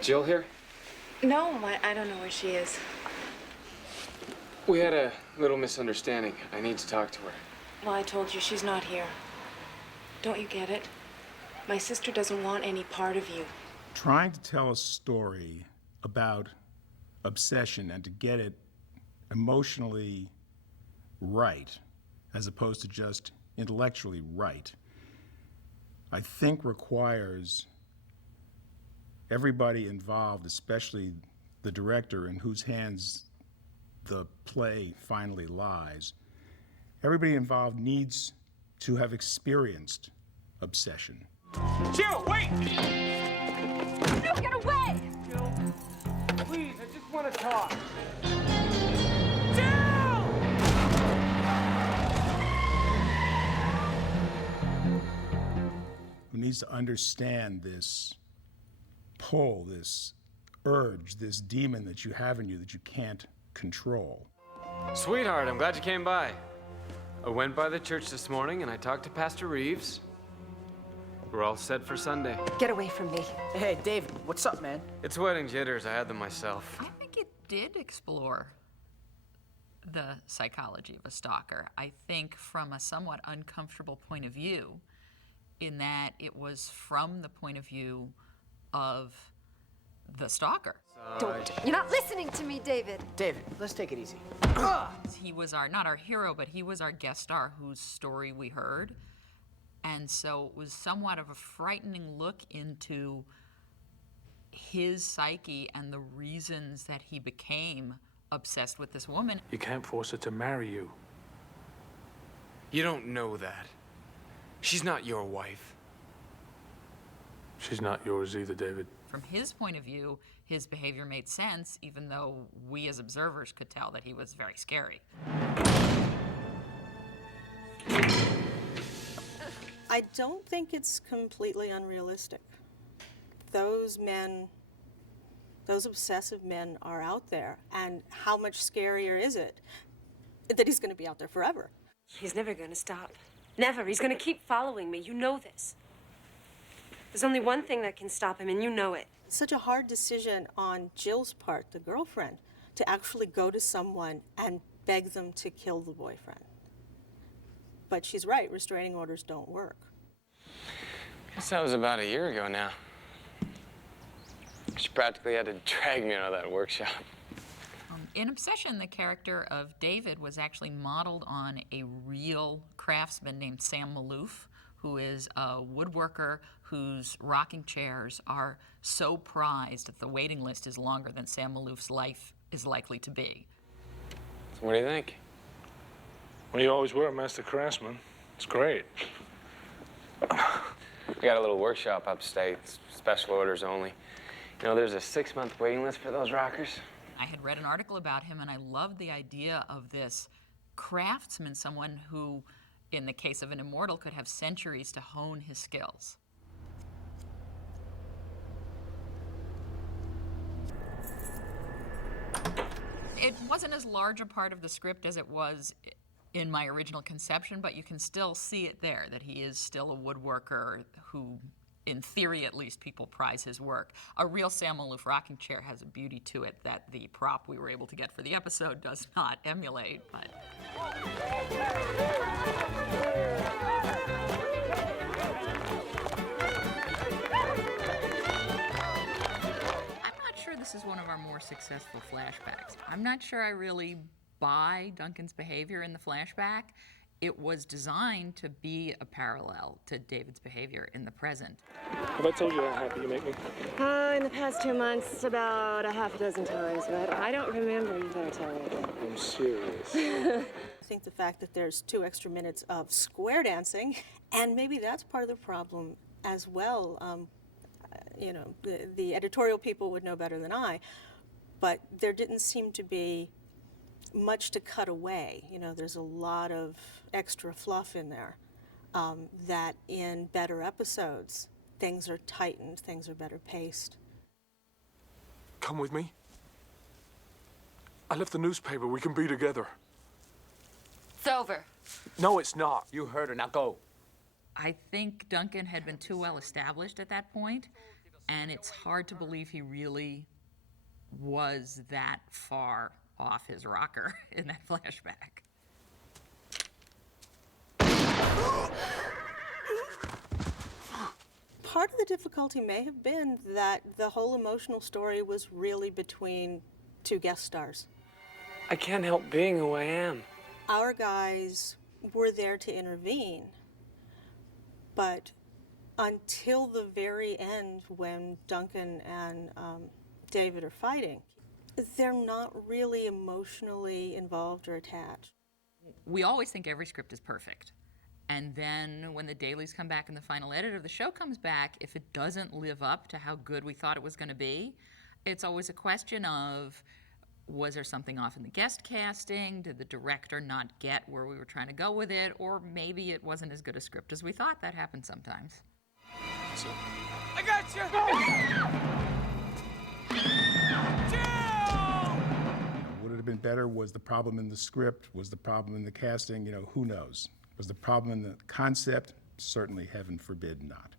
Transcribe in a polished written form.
Jill here? No, I don't know where she is. We had a little misunderstanding. I need to talk to her. Well, I told you she's not here. Don't you get it? My sister doesn't want any part of you. Trying to tell a story about obsession and to get it emotionally right, as opposed to just intellectually right, I think requires everybody involved, especially the director in whose hands the play finally lies, everybody involved needs to have experienced obsession. Jill, wait! No, get away! Jill, please, I just want to talk. Jill! Who needs to understand this pull, this urge, this demon that you have in you that you can't control. Sweetheart, I'm glad you came by. I went by the church this morning and I talked to Pastor Reeves. We're all set for Sunday. Get away from me. Hey, David, what's up, man? It's wedding jitters. I had them myself. I think it did explore the psychology of a stalker. I think from a somewhat uncomfortable point of view, in that it was from the point of view of the stalker. Don't. You're not listening to me, David. David, let's take it easy. He was not our hero, but he was our guest star whose story we heard. And so it was somewhat of a frightening look into his psyche and the reasons that he became obsessed with this woman. You can't force her to marry you. You don't know that. She's not your wife. She's not yours either, David. From his point of view, his behavior made sense, even though we as observers could tell that he was very scary. I don't think it's completely unrealistic. Those men, those obsessive men are out there, and how much scarier is it that he's going to be out there forever? He's never going to stop. Never. He's going to keep following me. You know this. There's only one thing that can stop him, and you know it. It's such a hard decision on Jill's part, the girlfriend, to actually go to someone and beg them to kill the boyfriend. But she's right, restraining orders don't work. Guess that was about a year ago now. She practically had to drag me out of that workshop. In Obsession, the character of David was actually modeled on a real craftsman named Sam Malouf, who is a woodworker whose rocking chairs are so prized that the waiting list is longer than Sam Malouf's life is likely to be. So what do you think? Well, you always were a master craftsman. It's great. We got a little workshop upstate, special orders only. You know, there's a 6-month waiting list for those rockers. I had read an article about him, and I loved the idea of this craftsman, someone who, in the case of an immortal, could have centuries to hone his skills. It wasn't as large a part of the script as it was in my original conception, but you can still see it there, that he is still a woodworker who, in theory at least, people prize his work. A real Sam Malouf rocking chair has a beauty to it that the prop we were able to get for the episode does not emulate, but... I'm not sure this is one of our more successful flashbacks. I'm not sure I really buy Duncan's behavior in the flashback. It was designed to be a parallel to David's behavior in the present. Have I told you how happy you make me? In the past 2 months, about a half a dozen times, but I don't remember. You better tell me. I'm serious. I think the fact that there's 2 extra minutes of square dancing, and maybe that's part of the problem as well. You know, the editorial people would know better than I, but there didn't seem to be much to cut away. You know, there's a lot of extra fluff in there that in better episodes, things are tightened, things are better paced. Come with me. I left the newspaper. We can be together. It's over. No, it's not. You heard her. Now go. I think Duncan had been too well established at that point, And it's hard to believe he really was that far off his rocker in that flashback. Part of the difficulty may have been that the whole emotional story was really between two guest stars. I can't help being who I am. Our guys were there to intervene, but until the very end when Duncan and David are fighting, they're not really emotionally involved or attached. We always think every script is perfect. And then when the dailies come back and the final edit of the show comes back, if it doesn't live up to how good we thought it was going to be, it's always a question of, was there something off in the guest casting? Did the director not get where we were trying to go with it? Or maybe it wasn't as good a script as we thought. That happens sometimes. I got you! Would it have been better? Was the problem in the script? Was the problem in the casting? Who knows? Was the problem in the concept? Certainly, heaven forbid, not.